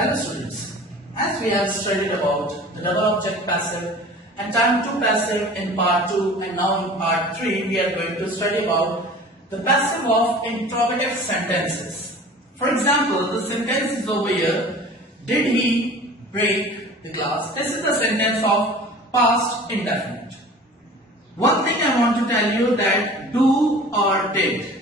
Hello students, as we have studied about the double object passive and time to passive in part 2 and now in part 3 we are going to study about the passive of interrogative sentences. For example, the sentence is over here, did he break the glass? This is the sentence of past indefinite. One thing I want to tell you that do or did.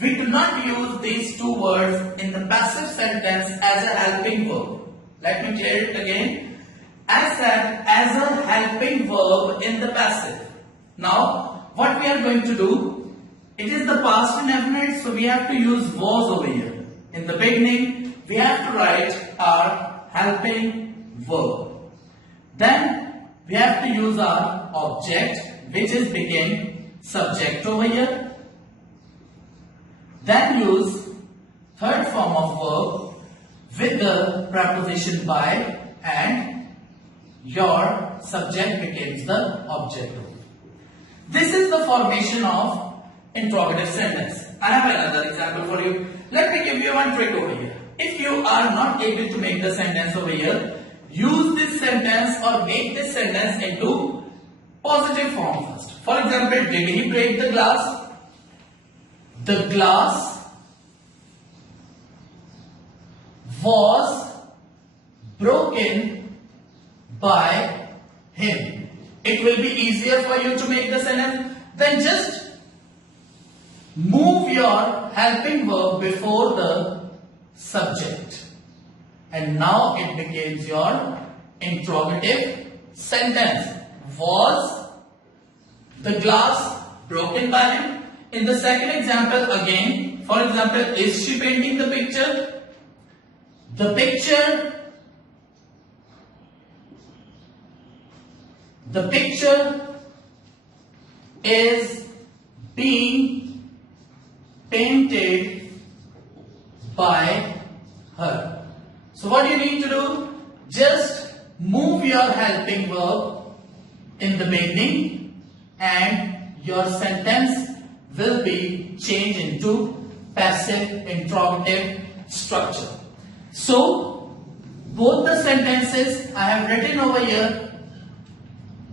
We do not use these two words in the passive sentence as a helping verb. Let me clear it again. I said as a helping verb in the passive. Now, what we are going to do, it is the past indefinite, so we have to use was over here. In the beginning, we have to write our helping verb. Then, we have to use our object, which is begin subject over here. Then use third form of verb with the preposition by and your subject becomes the object. This is the formation of interrogative sentence. I have another example for you. Let me give you one trick over here. If you are not able to make the sentence over here, use this sentence or make this sentence into positive form first. For example, did he break the glass? The glass was broken by him. It will be easier for you to make the sentence. Then just move your helping verb before the subject. And now it becomes your interrogative sentence. Was the glass broken by him? In the second example again, for example, is she painting the picture? The picture is being painted by her. So what you need to do, just move your helping verb in the beginning and your sentence will be changed into passive interrogative structure. So, both the sentences I have written over here,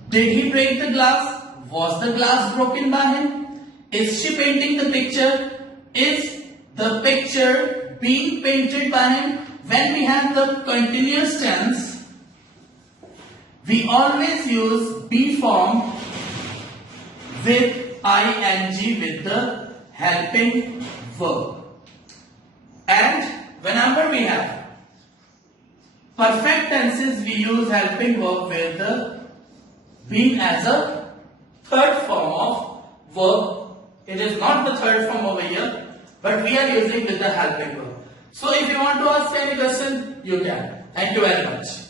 did he break the glass? Was the glass broken by him? Is she painting the picture? Is the picture being painted by him? When we have the continuous tense, we always use be form with ing with the helping verb. And whenever we have perfect tenses, we use helping verb with the being as a third form of verb. It is not the third form over here, but we are using with the helping verb. So if you want to ask any question, you can. Thank you very much.